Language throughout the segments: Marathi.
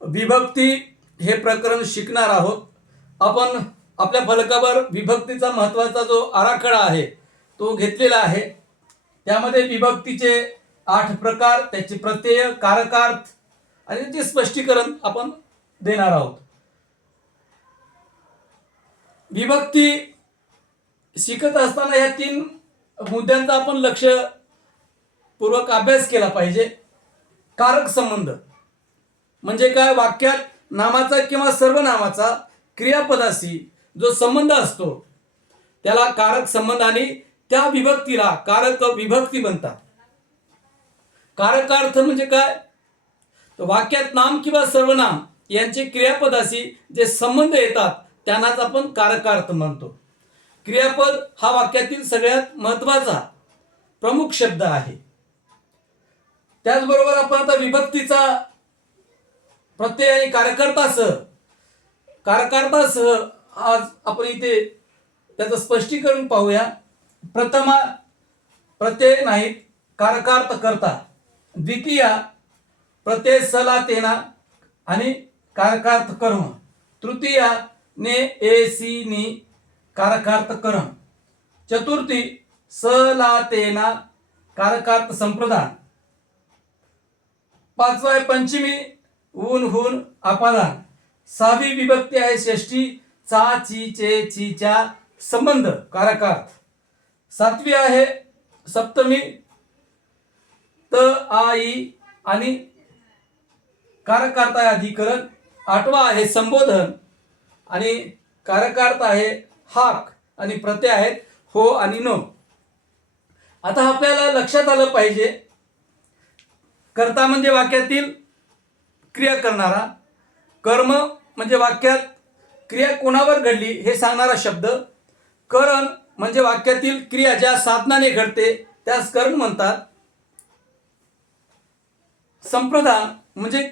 विभक्ती हे प्रकरण शिकणार आहोत. आपण आपल्या फलकावर विभक्तीचा महत्त्वाचा जो आराखडा आहे तो घेतलेला आहे. त्यामध्ये विभक्तीचे आठ प्रकार त्याचे प्रत्यय कारकार्थ आणि त्याचे स्पष्टीकरण आपण देणार आहोत. विभक्ती शिकत असताना या तीन मुद्द्यांचा आपण लक्ष पूर्वक अभ्यास केला पाहिजे. कारक संबंध. म्हणजे काय? वाक्यात नामाचा किंवा सर्वनामाचा क्रियापदाशी जो संबंध असतो त्याला कारक संबंध आणि त्या विभक्तीला कारक विभक्ती म्हणतात. कारकार्थ म्हणजे काय? तर वाक्यात नाम किंवा सर्वनाम यांचे क्रियापदाशी जे संबंध येतात त्यांनाच आपण कारकार्थ म्हणतो. क्रियापद हा वाक्यातील सगळ्यात महत्त्वाचा प्रमुख शब्द आहे. त्याचबरोबर आपण आता विभक्तीचा प्रत्यय आणि कार्यकर्तासह कारकार्तासह आज आपण इथे त्याचं स्पष्टीकरण पाहूया. प्रथमा प्रत्यय नाहीत कारकार्त करता. द्वितीया प्रत्यय सला तेना आणि कारकार्त कर्म तृतीया ने ए सी नी कारकार्त कर्म चतुर्थी सला तेना कारकार्त संप्रदान. पाचवा आहे पंचमी ऊन हून अपादान. सहावी विभक्ती आहे षष्टी चा ची चे चीच्या संबंध कारकार्थ. सातवी आहे सप्तमी त आई आणि कारकार्थ आहे अधिकरण. आठवा आहे संबोधन आणि कारकार्थ आहे हाक आणि प्रत्यय आहेत हो आणि नो. आता आपल्याला लक्षात आलं पाहिजे कर्ता म्हणजे वाक्यातील क्रिया करणारा कर्म म्हणजे वाक्यात क्रिया कोणावर घडली हे सांगणारा शब्द. करण म्हणजे वाक्यातील क्रिया ज्या साधनाने घडते त्यास करण म्हणतात. संप्रदान म्हणजे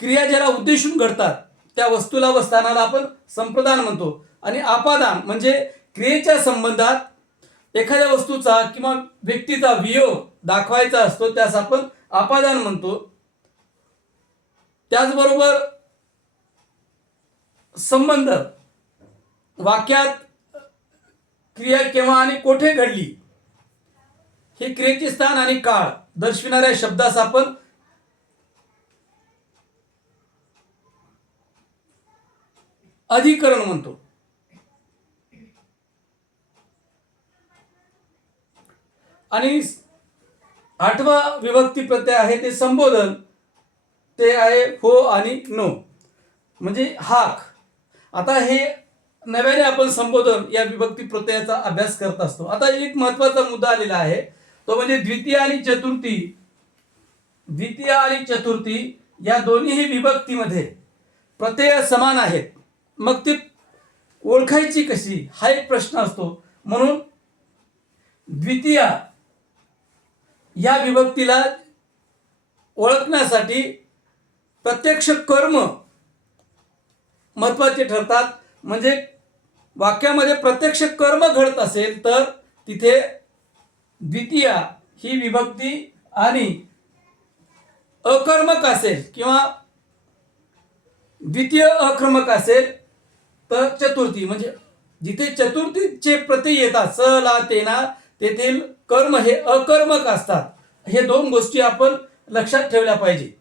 क्रिया ज्याला उद्देशून घडतात त्या वस्तूला व स्थानाला आपण संप्रदान म्हणतो. आणि आपादान म्हणजे क्रियेच्या संबंधात एखाद्या वस्तूचा किंवा व्यक्तीचा वियोग दाखवायचा असतो त्यास आपण आपादान म्हणतो. त्याचबरोबर संबंध वाक्यात क्रिया केव्हा आणि कोठे घडली हे क्रियेचे स्थान आणि काळ दर्शविणाऱ्या शब्दास आपण अधिकरण म्हणतो. आणि आठवा विभक्ती प्रत्यय आहे ते संबोधन. आहे हो आणि नो. म्हणजे हाक. आता हे नव्याने आपण संबोधन या विभक्ती प्रत्ययाचा अभ्यास करत असतो. आता एक महत्त्वाचा मुद्दा आलेला आहे. तो म्हणजे द्वितीय आणि चतुर्थी. द्वितीय आणि चतुर्थी या दोन्हीही विभक्तीमध्ये प्रत्यय समान आहेत. मग ती ओळखायची कशी? हा एक प्रश्न असतो. म्हणून द्वितीया या विभक्तीला ओळखण्यासाठी प्रत्यक्ष कर्म महत्त्वाचे ठरतात. म्हणजे वाक्यामध्ये प्रत्यक्ष कर्म घडत असेल तर तिथे द्वितीय ही विभक्ती आणि अकर्मक असेल किंवा द्वितीय अक्रमक असेल तर चतुर्थी. म्हणजे जिथे चतुर्थीचे प्रति येतात स ला तेना तेथील कर्म हे अकर्मक असतात. हे दोन गोष्टी आपण लक्षात ठेवल्या पाहिजे.